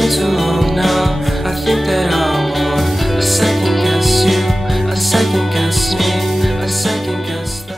been too long now. I think that I want a second guess you, a second guess me, a second guess them.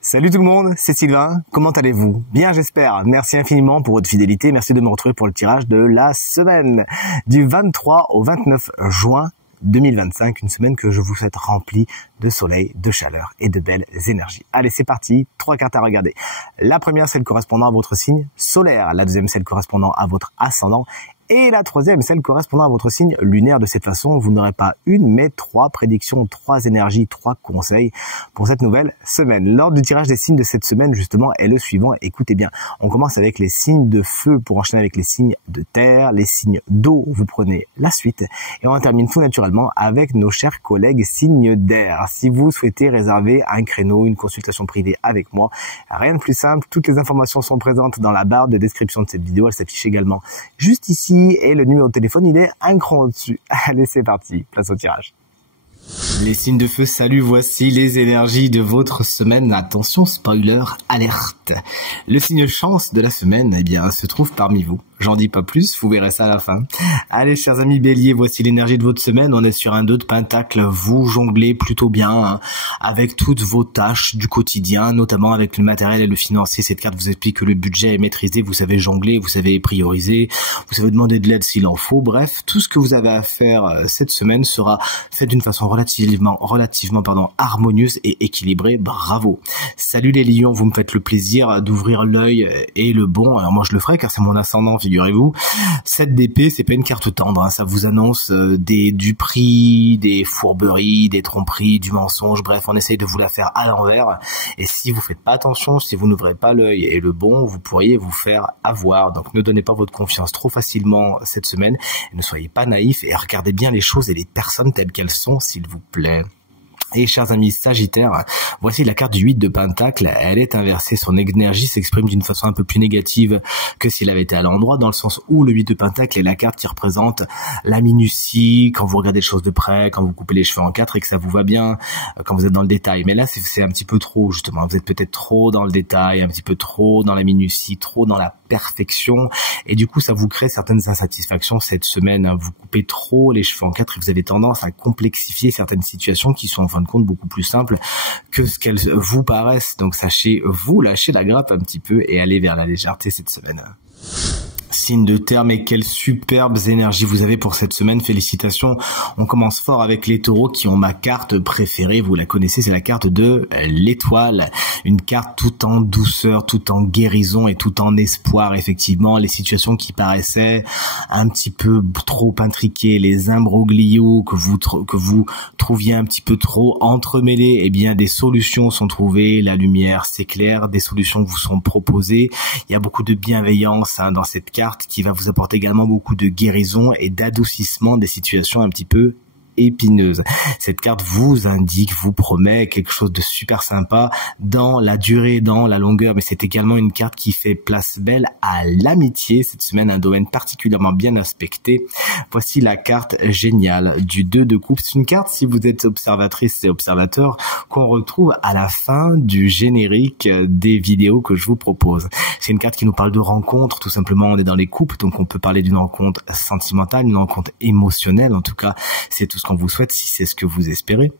Salut tout le monde, c'est Sylvain, comment allez-vous? Bien j'espère, merci infiniment pour votre fidélité, merci de me retrouver pour le tirage de la semaine du 23 au 29 juin 2025, une semaine que je vous souhaite remplie de soleil, de chaleur et de belles énergies. Allez, c'est parti, 3 cartes à regarder. La première, celle correspondant à votre signe solaire, la deuxième, celle correspondant à votre ascendant, et la troisième, celle correspondant à votre signe lunaire. De cette façon, vous n'aurez pas une, mais 3 prédictions, 3 énergies, 3 conseils pour cette nouvelle semaine. L'ordre du tirage des signes de cette semaine, justement, est le suivant. Écoutez bien, on commence avec les signes de feu pour enchaîner avec les signes de terre, les signes d'eau, vous prenez la suite. Et on termine tout naturellement avec nos chers collègues signes d'air. Si vous souhaitez réserver un créneau, une consultation privée avec moi, rien de plus simple. Toutes les informations sont présentes dans la barre de description de cette vidéo. Elle s'affiche également juste ici. Et le numéro de téléphone, il est un cran au-dessus. Allez, c'est parti, place au tirage. Les signes de feu, salut, voici les énergies de votre semaine. Attention, spoiler, alerte. Le signe chance de la semaine, eh bien, se trouve parmi vous. J'en dis pas plus, vous verrez ça à la fin. Allez, chers amis béliers, voici l'énergie de votre semaine. On est sur un 2 de pentacle. Vous jonglez plutôt bien hein, avec toutes vos tâches du quotidien, notamment avec le matériel et le financier. Cette carte vous explique que le budget est maîtrisé, vous savez jongler, vous savez prioriser, vous savez demander de l'aide s'il en faut. Bref, tout ce que vous avez à faire cette semaine sera fait d'une façon relativement harmonieuse et équilibrée. Bravo. Salut les lions, vous me faites le plaisir d'ouvrir l'œil et le bon. Alors moi je le ferai car c'est mon ascendant, figurez-vous. 7 d'épée, c'est pas une carte tendre, hein. Ça vous annonce du prix, des fourberies, des tromperies, du mensonge. Bref, on essaye de vous la faire à l'envers. Et si vous faites pas attention, si vous n'ouvrez pas l'œil et le bon, vous pourriez vous faire avoir. Donc ne donnez pas votre confiance trop facilement cette semaine. Ne soyez pas naïfs et regardez bien les choses et les personnes telles qu'elles sont, s'il vous plaît. Et chers amis sagittaires, voici la carte du 8 de pentacle. Elle est inversée, son énergie s'exprime d'une façon un peu plus négative que s'il avait été à l'endroit, dans le sens où le 8 de pentacle est la carte qui représente la minutie, quand vous regardez les choses de près, quand vous coupez les cheveux en 4 et que ça vous va bien, quand vous êtes dans le détail. Mais là, c'est un petit peu trop, justement. Vous êtes peut-être trop dans le détail, un petit peu trop dans la minutie, trop dans la perfection. Et du coup, ça vous crée certaines insatisfactions cette semaine. Vous coupez trop les cheveux en 4 et vous avez tendance à complexifier certaines situations qui sont en fin de compte beaucoup plus simple que ce qu'elles vous paraissent. Donc sachez vous lâcher la grappe un petit peu et aller vers la légèreté cette semaine. Signe de terre, mais quelles superbes énergies vous avez pour cette semaine, félicitations. On commence fort avec les taureaux qui ont ma carte préférée, vous la connaissez, c'est la carte de l'étoile, une carte tout en douceur, tout en guérison et tout en espoir. Effectivement, les situations qui paraissaient un petit peu trop intriquées, les imbroglios que vous trouviez un petit peu trop entremêlés, eh bien des solutions sont trouvées, la lumière s'éclaire, des solutions vous sont proposées. Il y a beaucoup de bienveillance hein, dans cette carte qui va vous apporter également beaucoup de guérison et d'adoucissement des situations un petit peu épineuse. Cette carte vous indique, vous promet quelque chose de super sympa dans la durée, dans la longueur, mais c'est également une carte qui fait place belle à l'amitié. Cette semaine, un domaine particulièrement bien aspecté. Voici la carte géniale du 2 de coupe. C'est une carte, si vous êtes observatrice et observateur, qu'on retrouve à la fin du générique des vidéos que je vous propose. C'est une carte qui nous parle de rencontres, tout simplement. On est dans les couples, donc on peut parler d'une rencontre sentimentale, une rencontre émotionnelle. En tout cas, c'est tout ce qu'on vous souhaite si c'est ce que vous espérez.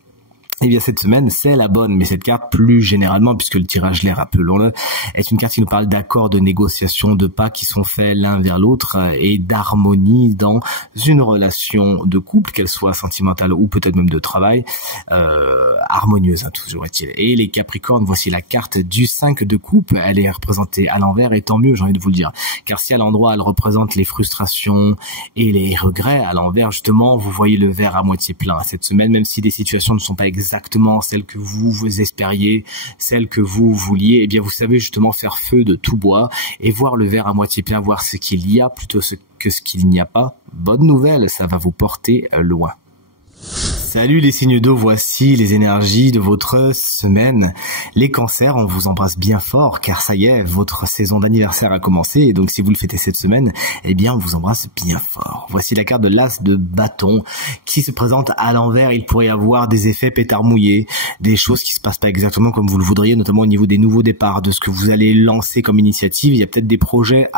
Eh bien cette semaine c'est la bonne, mais cette carte plus généralement, puisque le tirage l'est, rappelons-le, est une carte qui nous parle d'accords, de négociations, de pas qui sont faits l'un vers l'autre et d'harmonie dans une relation de couple, qu'elle soit sentimentale ou peut-être même de travail, harmonieuse hein, toujours est-il. Et les Capricornes, voici la carte du 5 de coupe, elle est représentée à l'envers et tant mieux, j'ai envie de vous le dire, car si à l'endroit elle représente les frustrations et les regrets, à l'envers justement vous voyez le verre à moitié plein cette semaine, même si des situations ne sont pas exactement celles que vous espériez, celles que vous vouliez, eh bien vous savez justement faire feu de tout bois et voir le verre à moitié plein, voir ce qu'il y a plutôt que ce qu'il n'y a pas. Bonne nouvelle, ça va vous porter loin. Salut les signes d'eau, voici les énergies de votre semaine. Les cancers, on vous embrasse bien fort car ça y est, votre saison d'anniversaire a commencé et donc si vous le fêtez cette semaine, eh bien on vous embrasse bien fort. Voici la carte de l'as de bâton qui se présente à l'envers. Il pourrait y avoir des effets pétard mouillé, des choses qui se passent pas exactement comme vous le voudriez, notamment au niveau des nouveaux départs, de ce que vous allez lancer comme initiative. Il y a peut-être des projets,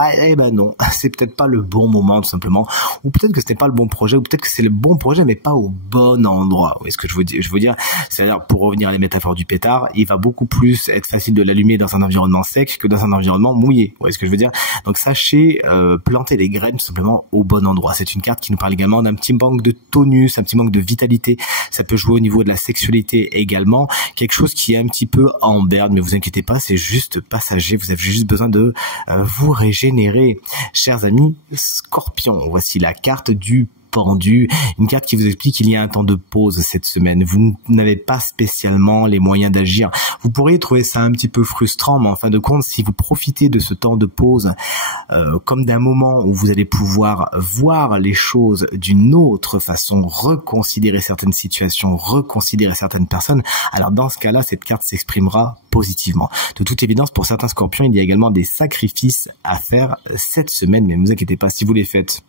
non, c'est peut-être pas le bon moment tout simplement, ou peut-être que ce n'est pas le bon projet, ou peut-être que c'est le bon projet mais pas au bon endroit. Vous voyez ce que je veux dire, c'est-à-dire pour revenir à les métaphores du pétard, il va beaucoup plus être facile de l'allumer dans un environnement sec que dans un environnement mouillé. Vous voyez ce que je veux dire? Donc sachez planter les graines tout simplement au bon endroit. C'est une carte qui nous parle également d'un petit manque de tonus, un petit manque de vitalité. Ça peut jouer au niveau de la sexualité également, quelque chose qui est un petit peu en berne, mais vous inquiétez pas, c'est juste passager. Vous avez juste besoin de vous régénérer. Chers amis Scorpions, voici la carte du pendu, une carte qui vous explique qu'il y a un temps de pause cette semaine. Vous n'avez pas spécialement les moyens d'agir. Vous pourriez trouver ça un petit peu frustrant, mais en fin de compte, si vous profitez de ce temps de pause comme d'un moment où vous allez pouvoir voir les choses d'une autre façon, reconsidérer certaines situations, reconsidérer certaines personnes, alors dans ce cas-là, cette carte s'exprimera positivement. De toute évidence, pour certains scorpions, il y a également des sacrifices à faire cette semaine, mais ne vous inquiétez pas, si vous les faites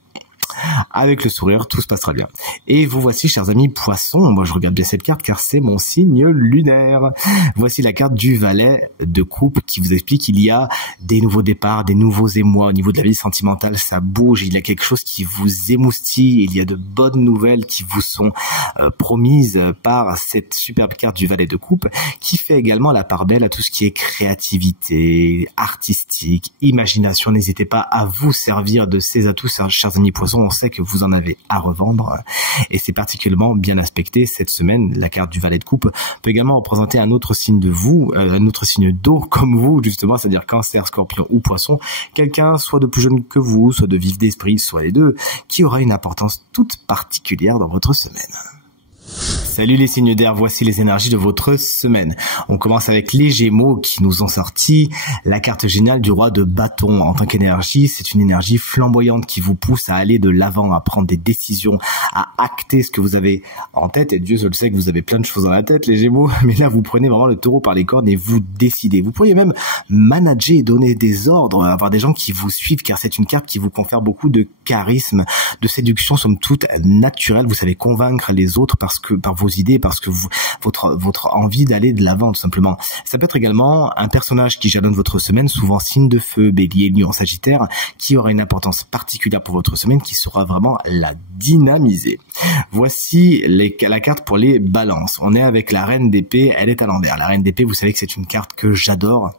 avec le sourire, tout se passera bien. Et vous voici, chers amis poissons, moi je regarde bien cette carte car c'est mon signe lunaire. Voici la carte du valet de coupe qui vous explique qu'il y a des nouveaux départs, des nouveaux émois au niveau de la vie sentimentale, ça bouge, il y a quelque chose qui vous émoustille, il y a de bonnes nouvelles qui vous sont promises par cette superbe carte du valet de coupe qui fait également la part belle à tout ce qui est créativité, artistique, imagination. N'hésitez pas à vous servir de ces atouts, chers amis poissons. On sait que vous en avez à revendre et c'est particulièrement bien aspecté cette semaine. La carte du valet de coupe peut également représenter un autre signe de vous, un autre signe d'eau comme vous justement, c'est-à-dire cancer, scorpion ou poisson, quelqu'un soit de plus jeune que vous, soit de vif d'esprit, soit les deux, qui aura une importance toute particulière dans votre semaine. Salut les signes d'air, voici les énergies de votre semaine. On commence avec les Gémeaux qui nous ont sorti la carte géniale du roi de bâton. En tant qu'énergie, c'est une énergie flamboyante qui vous pousse à aller de l'avant, à prendre des décisions, à acter ce que vous avez en tête. Et Dieu seul sait que vous avez plein de choses dans la tête, les Gémeaux. Mais là, vous prenez vraiment le taureau par les cornes et vous décidez. Vous pourriez même manager et donner des ordres, avoir des gens qui vous suivent, car c'est une carte qui vous confère beaucoup de charisme, de séduction, somme toute naturelle. Vous savez convaincre les autres par vos idées, parce que votre envie d'aller de l'avant tout simplement. Ça peut être également un personnage qui jalonne votre semaine, souvent signe de feu, bélier, lion, sagittaire, qui aura une importance particulière pour votre semaine, qui saura vraiment la dynamiser. Voici la carte pour les balances. On est avec la reine d'épée, elle est à l'envers. La reine d'épée, vous savez que c'est une carte que j'adore.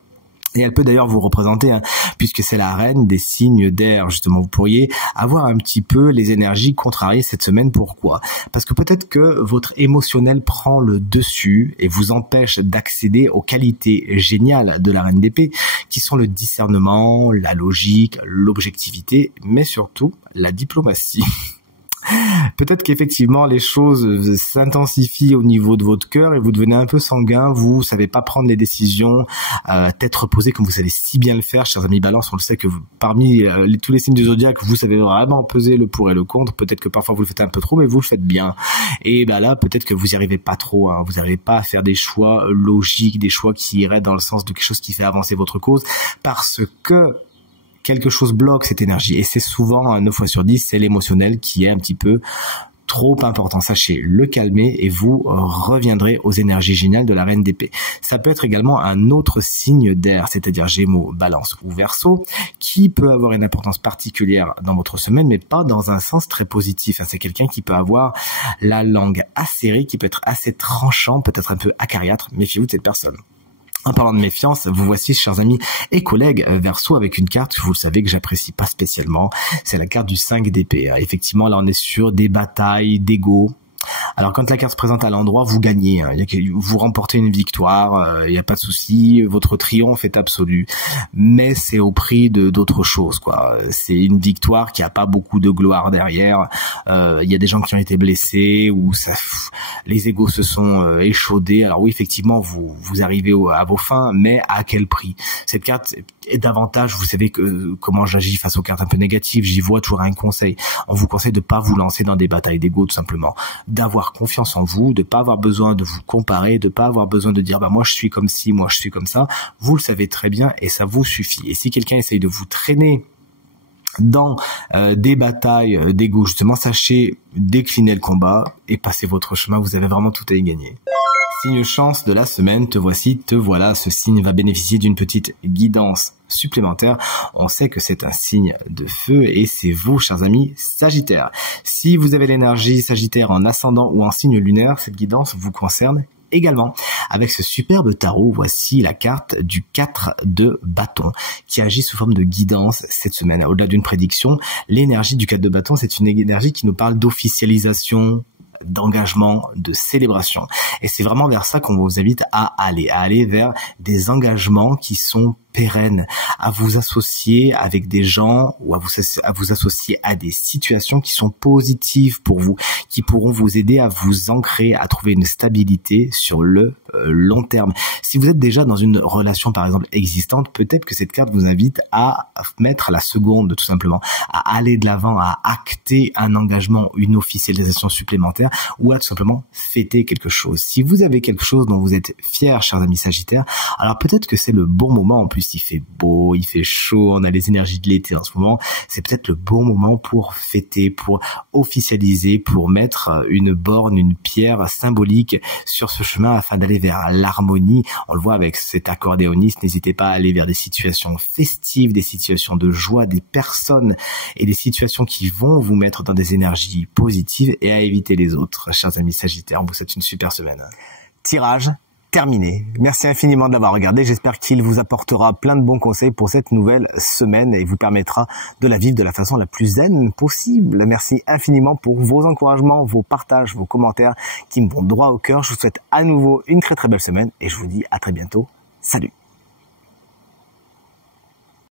Et elle peut d'ailleurs vous représenter, puisque c'est la reine des signes d'air, justement. Vous pourriez avoir un petit peu les énergies contrariées cette semaine. Pourquoi? Parce que peut-être que votre émotionnel prend le dessus et vous empêche d'accéder aux qualités géniales de la reine d'épée, qui sont le discernement, la logique, l'objectivité, mais surtout la diplomatie. Peut-être qu'effectivement les choses s'intensifient au niveau de votre cœur et vous devenez un peu sanguin, vous savez pas prendre les décisions tête reposée comme vous savez si bien le faire. Chers amis Balance, on le sait que parmi tous les signes du zodiaque, vous savez vraiment peser le pour et le contre. Peut-être que parfois vous le faites un peu trop, mais vous le faites bien. Et là, peut-être que vous n'y arrivez pas trop, vous n'arrivez pas à faire des choix logiques, des choix qui iraient dans le sens de quelque chose qui fait avancer votre cause, parce que quelque chose bloque cette énergie. Et c'est souvent, 9 fois sur 10, c'est l'émotionnel qui est un petit peu trop important. Sachez le calmer et vous reviendrez aux énergies géniales de la reine d'épée. Ça peut être également un autre signe d'air, c'est-à-dire Gémeaux, Balance ou Verseau, qui peut avoir une importance particulière dans votre semaine, mais pas dans un sens très positif. C'est quelqu'un qui peut avoir la langue acérée, qui peut être assez tranchant, peut-être un peu acariâtre. Méfiez-vous de cette personne. En parlant de méfiance, vous voici, chers amis et collègues, Verseau avec une carte, vous le savez, que j'apprécie pas spécialement. C'est la carte du 5 d'épée. Effectivement, là, on est sur des batailles d'ego. Alors quand la carte se présente à l'endroit, vous gagnez, vous remportez une victoire, il n'y a pas de souci, votre triomphe est absolu, mais c'est au prix de d'autres choses, quoi. C'est une victoire qui a pas beaucoup de gloire derrière. Il y a des gens qui ont été blessés ou les égos se sont échaudés. Alors oui, effectivement, vous arrivez à vos fins, mais à quel prix? Cette carte est davantage, vous savez comment j'agis face aux cartes un peu négatives. J'y vois toujours un conseil. On vous conseille de pas vous lancer dans des batailles d'ego, tout simplement. d'avoir confiance en vous, de pas avoir besoin de vous comparer, de pas avoir besoin de dire moi je suis comme ci, moi je suis comme ça. Vous le savez très bien et ça vous suffit. Et si quelqu'un essaye de vous traîner dans des batailles d'ego, justement, sachez décliner le combat et passez votre chemin, vous avez vraiment tout à y gagner. Signe chance de la semaine, te voici, te voilà. Ce signe va bénéficier d'une petite guidance supplémentaire. On sait que c'est un signe de feu et c'est vous, chers amis Sagittaires. Si vous avez l'énergie Sagittaire en ascendant ou en signe lunaire, cette guidance vous concerne également. Avec ce superbe tarot, voici la carte du 4 de bâton qui agit sous forme de guidance cette semaine. Au-delà d'une prédiction, l'énergie du 4 de bâton, c'est une énergie qui nous parle d'officialisation, d'engagement, de célébration. Et c'est vraiment vers ça qu'on vous invite à aller vers des engagements qui sont pérennes, à vous associer avec des gens ou à vous associer à des situations qui sont positives pour vous, qui pourront vous aider à vous ancrer, à trouver une stabilité sur le long terme. Si vous êtes déjà dans une relation par exemple existante, peut-être que cette carte vous invite à mettre la seconde tout simplement, à aller de l'avant, à acter un engagement, une officialisation supplémentaire ou à tout simplement fêter quelque chose. Si vous avez quelque chose dont vous êtes fiers, chers amis Sagittaires, alors peut-être que c'est le bon moment. En plus, il fait beau, il fait chaud, on a les énergies de l'été en ce moment. C'est peut-être le bon moment pour fêter, pour officialiser, pour mettre une borne, une pierre symbolique sur ce chemin afin d'aller vers l'harmonie. On le voit avec cet accordéoniste. N'hésitez pas à aller vers des situations festives, des situations de joie, des personnes et des situations qui vont vous mettre dans des énergies positives et à éviter les autres. Chers amis Sagittaires, on vous souhaite une super semaine. Tirage terminé. Merci infiniment de l'avoir regardé. J'espère qu'il vous apportera plein de bons conseils pour cette nouvelle semaine et vous permettra de la vivre de la façon la plus zen possible. Merci infiniment pour vos encouragements, vos partages, vos commentaires qui me vont droit au cœur. Je vous souhaite à nouveau une très très belle semaine et je vous dis à très bientôt. Salut!